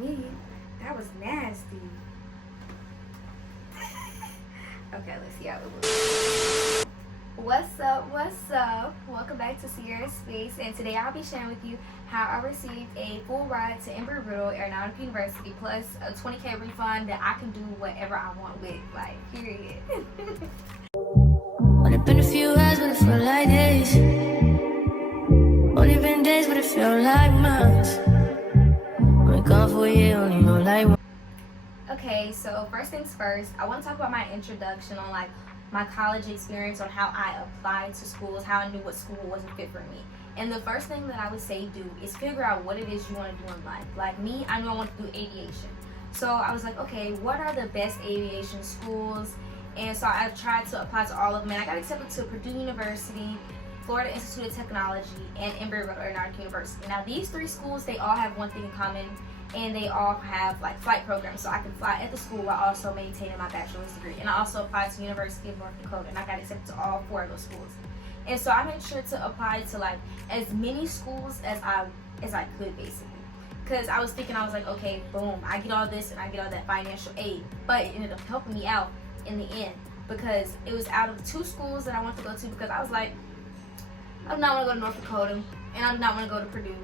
me. That was nasty. Okay, let's see how it looks. What's up? What's up? Welcome back to Sierra Space, and today I'll be sharing with you how I received a full ride to Embry-Riddle Aeronautical University plus a $20K refund that I can do whatever I want with, like, period. Only been a few hours, but it felt like days. Only been days, but it felt like months. Been gone for a year, only know like one. Okay, so first things first, I want to talk about my introduction on like my college experience, on how I applied to schools, how I knew what school wasn't fit for me. And the first thing that I would say do is figure out what it is you want to do in life. Like me, I knew I wanted to do aviation. So I was like, okay, what are the best aviation schools? And so I tried to apply to all of them, and I got accepted to Purdue University, Florida Institute of Technology, and Embry-Riddle Aeronautical University. Now these three schools, they all have one thing in common, and they all have like flight programs, so I can fly at the school while also maintaining my bachelor's degree. And I also applied to the University of North Dakota, and I got accepted to all four of those schools. And so I made sure to apply to like as many schools as I could, basically, because I was thinking, I was like, okay, boom, I get all this and I get all that financial aid, but it ended up helping me out in the end, because it was out of two schools that I wanted to go to, because I was like, I do not want to go to North Dakota, and I do not want to go to Purdue,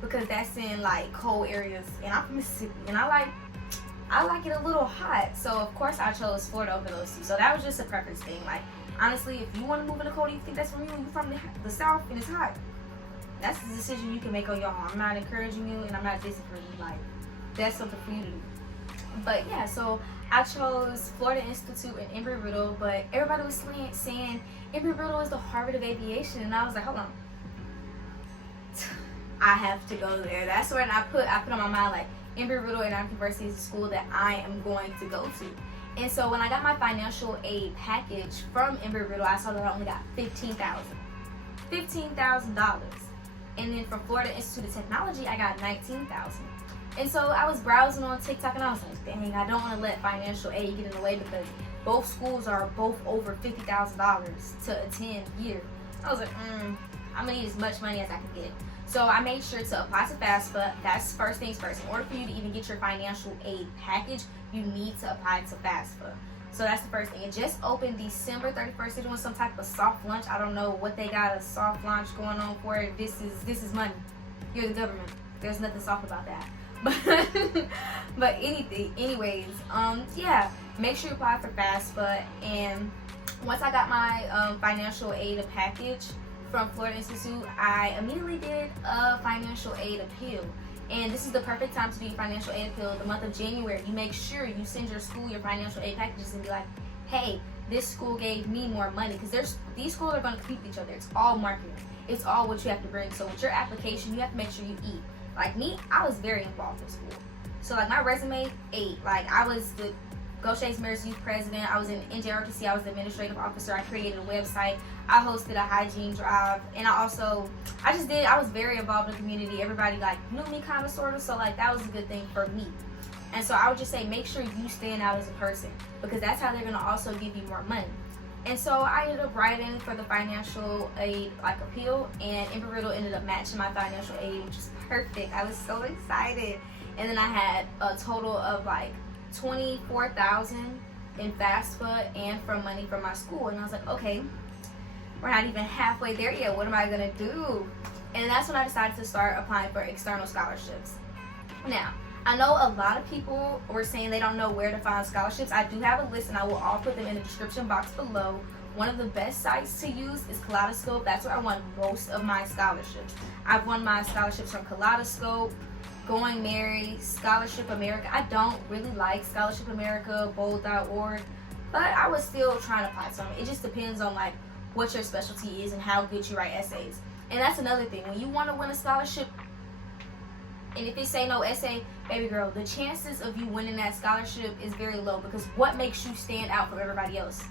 because that's in like cold areas, and I'm from Mississippi, and I like it a little hot. So of course I chose Florida over those two. So that was just a preference thing. Like honestly, if you want to move in the cold, you think that's from you, you're from the South and it's hot, that's the decision you can make on your own. I'm not encouraging you, and I'm not disciplining you. Like that's something for you to do. But yeah, so I chose Florida Institute and Embry-Riddle, but everybody was saying Embry-Riddle is the Harvard of aviation, and I was like, hold on, I have to go there. That's when I put on my mind, like, Embry-Riddle Aeronautical University is a school that I am going to go to. And so when I got my financial aid package from Embry-Riddle, I saw that I only got $15,000. And then from Florida Institute of Technology, I got $19,000. And so I was browsing on TikTok, and I was like, dang, I don't want to let financial aid get in the way, because both schools are both over $50,000 to attend a year. I was like, I'm going to need as much money as I can get. So I made sure to apply to FAFSA. That's first things first. In order for you to even get your financial aid package, you need to apply to FAFSA. So that's the first thing. It just opened December 31st. They're doing some type of soft launch. I don't know what they got a soft launch going on for. This is money. You're the government. There's nothing soft about that. But anyways, yeah, make sure you apply for FAFSA. And once I got my financial aid package from Florida Institute, I immediately did a financial aid appeal. And this is the perfect time to do your financial aid appeal. The month of January, you make sure you send your school your financial aid packages and be like, hey, this school gave me more money, because these schools are going to compete with each other. It's all marketing. It's all what you have to bring. So with your application, you have to make sure you eat. Like me, I was very involved in school. So like my resume, 8. Like I was the Go Chase Mayor's Youth President. I was in NJRTC. I was the administrative officer. I created a website. I hosted a hygiene drive, and I was very involved in the community. Everybody like knew me kind of sort of, so like that was a good thing for me. And so I would just say, make sure you stand out as a person, because that's how they're gonna also give you more money. And so I ended up writing for the financial aid like appeal, and Embry-Riddle ended up matching my financial aid, which is perfect. I was so excited. And then I had a total of like $24,000 in FAFSA and from money from my school. And I was like, okay, we're not even halfway there yet. What am I gonna do? And that's when I decided to start applying for external scholarships. Now, I know a lot of people were saying they don't know where to find scholarships. I do have a list, and I will all put them in the description box below. One of the best sites to use is Kaleidoscope. That's where I won most of my scholarships. I've won my scholarships from Kaleidoscope, Going Merry, Scholarship America. I don't really like Scholarship America, bold.org, but I was still trying to apply to them. It just depends on like what your specialty is and how good you write essays. And that's another thing. When you want to win a scholarship, and if it say no essay, baby girl, the chances of you winning that scholarship is very low, because what makes you stand out from everybody else?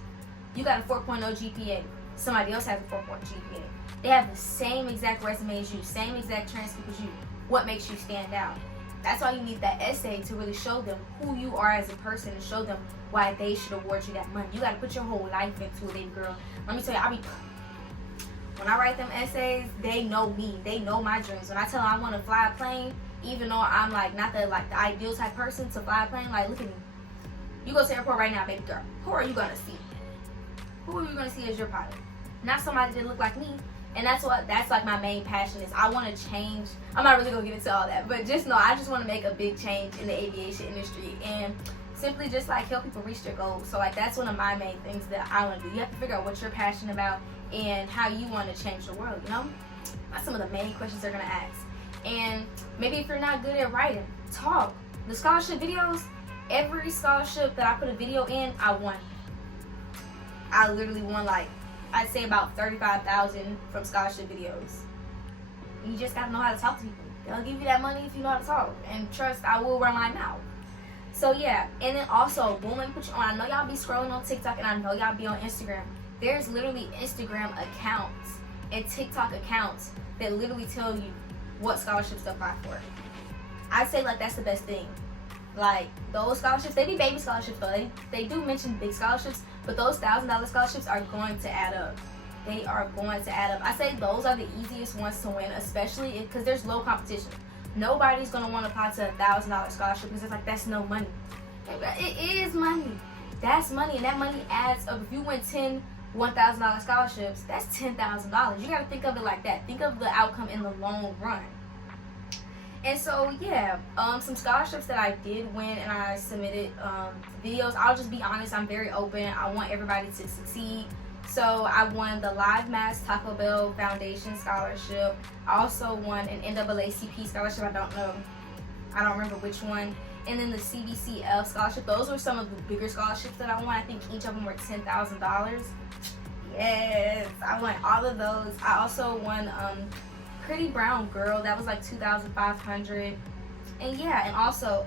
You got a 4.0 GPA. Somebody else has a 4.0 GPA. They have the same exact resume as you, same exact transcript as you. What makes you stand out? That's why you need that essay, to really show them who you are as a person and show them why they should award you that money. You got to put your whole life into it, baby girl. Let me tell you, When I write them essays, they know me. They know my dreams. When I tell them I want to fly a plane, even though I'm like not the ideal type person to fly a plane, like look at me. You go to the airport right now, baby girl. Who are you gonna see? Who are you gonna see as your pilot? Not somebody that look like me. And that's like my main passion is. I want to change. I'm not really gonna get into all that, but just know I just want to make a big change in the aviation industry and simply just like help people reach their goals. So like that's one of my main things that I want to do. You have to figure out what you're passionate about and how you want to change the world. You know, that's some of the main questions they're gonna ask. And maybe if you're not good at writing, talk. The scholarship videos. Every scholarship that I put a video in, I won. I literally won like, I'd say about 35,000 from scholarship videos. You just gotta know how to talk to people. They'll give you that money if you know how to talk. And trust, I will run my mouth. So yeah, and then also, boom, let me put you on. I know y'all be scrolling on TikTok and I know y'all be on Instagram. There's literally Instagram accounts and TikTok accounts that literally tell you what scholarships to apply for. I'd say like that's the best thing. Like those scholarships, they be baby scholarships though. They do mention big scholarships, but those $1,000 scholarships are going to add up. They are going to add up. I say those are the easiest ones to win, especially because there's low competition. Nobody's gonna want to apply to $1,000 scholarship because it's like that's no money. It is money. That's money, and that money adds up. If you win 10 $1,000 scholarships, that's $10,000. You gotta think of it like that. Think of the outcome in the long run. And so yeah, some scholarships that I did win and I submitted videos. I'll just be honest, I'm very open. I want everybody to succeed. So I won the Live Mass Taco Bell Foundation Scholarship. I also won an NAACP scholarship. I don't remember which one. And then the CBCF scholarship. Those were some of the bigger scholarships that I won. I think each of them were $10,000. Yes, I won all of those. I also won Pretty Brown Girl, that was like $2,500. And yeah, and also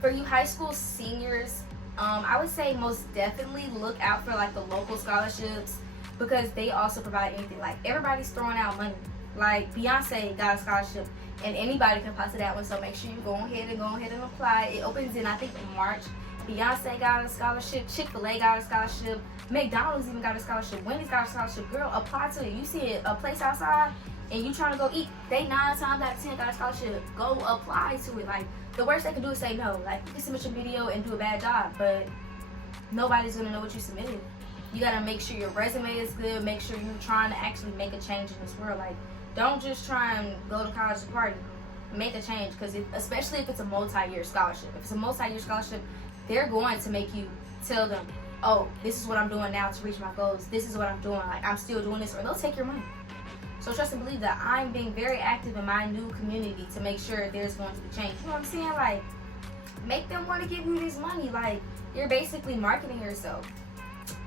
for you high school seniors, I would say most definitely look out for like the local scholarships because they also provide anything. Like everybody's throwing out money. Like Beyonce got a scholarship and anybody can apply to that one, so make sure you go ahead and apply. It opens in I think March. Beyonce got a scholarship, Chick-fil-A got a scholarship, McDonald's even got a scholarship, Wendy's got a scholarship. Girl, apply to it. You see a place outside and you trying to go eat, they 9 times out of 10 got a scholarship. Go apply to it. Like the worst they can do is say no. Like you can submit your video and do a bad job, but nobody's gonna know what you submitted. You gotta make sure your resume is good. Make sure you're trying to actually make a change in this world. Like don't just try and go to college to party. Make a change, because especially if it's a multi-year scholarship. If it's a multi-year scholarship, they're going to make you tell them, oh, this is what I'm doing now to reach my goals. This is what I'm doing. Like I'm still doing this, or they'll take your money. So trust and believe that I'm being very active in my new community to make sure there's going to be change. You know what I'm saying? Like, make them want to give you this money. Like, you're basically marketing yourself.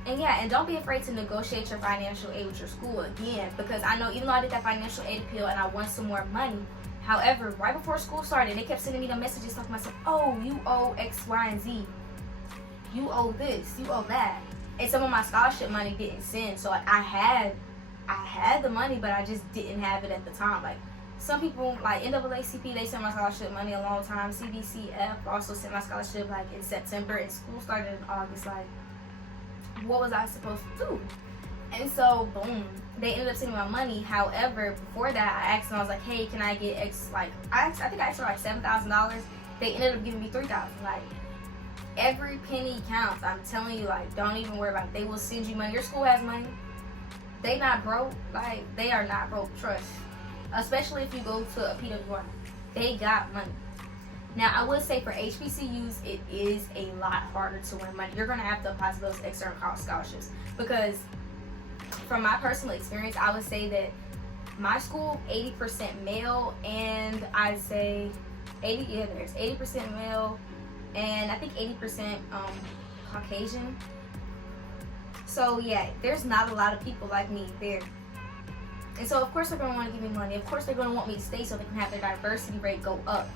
And yeah, and don't be afraid to negotiate your financial aid with your school again, because I know even though I did that financial aid appeal and I won some more money, however, right before school started, they kept sending me the messages talking about, oh, you owe X, Y, and Z. You owe this, you owe that. And some of my scholarship money didn't send, so like, I had the money, but I just didn't have it at the time. Like some people, like NAACP, they sent my scholarship money a long time. CBCF also sent my scholarship like in September, and school started in August. Like, what was I supposed to do? And so, boom, they ended up sending my money. However, before that, I asked them, I was like, hey, can I get X? Like, I think I asked for like $7,000. They ended up giving me $3,000. Like, every penny counts. I'm telling you, like, don't even worry about it. They will send you money. Your school has money. They not broke. Like, they are not broke. Trust. Especially if you go to a PWI. They got money. Now, I would say for HBCUs, it is a lot harder to win money. You're going to have to apply to those external scholarships. Because from my personal experience, I would say that my school, 80% male, and I'd say 80% male, and I think 80% Caucasian. So yeah, there's not a lot of people like me there. And so of course they're gonna want to give me money. Of course they're gonna want me to stay so they can have their diversity rate go up.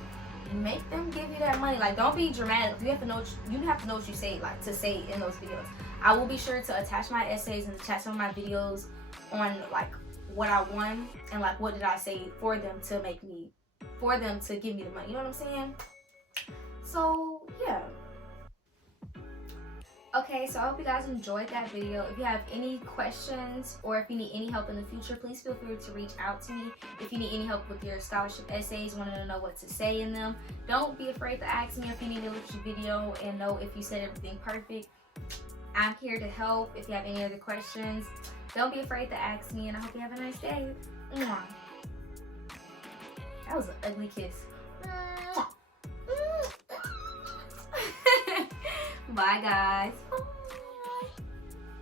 Make them give you that money. Like, don't be dramatic. You have to know what you say, like, to say in those videos. I will be sure to attach my essays and attach some of my videos on like what I won and like what did I say for them to give me the money. You know what I'm saying? So yeah. Okay, so I hope you guys enjoyed that video. If you have any questions or if you need any help in the future, please feel free to reach out to me. If you need any help with your scholarship essays, wanting to know what to say in them, don't be afraid to ask me. If you need me to look at your video and know if you said everything perfect, I'm here to help. If you have any other questions, don't be afraid to ask me, and I hope you have a nice day. Mwah. That was an ugly kiss. Bye, guys.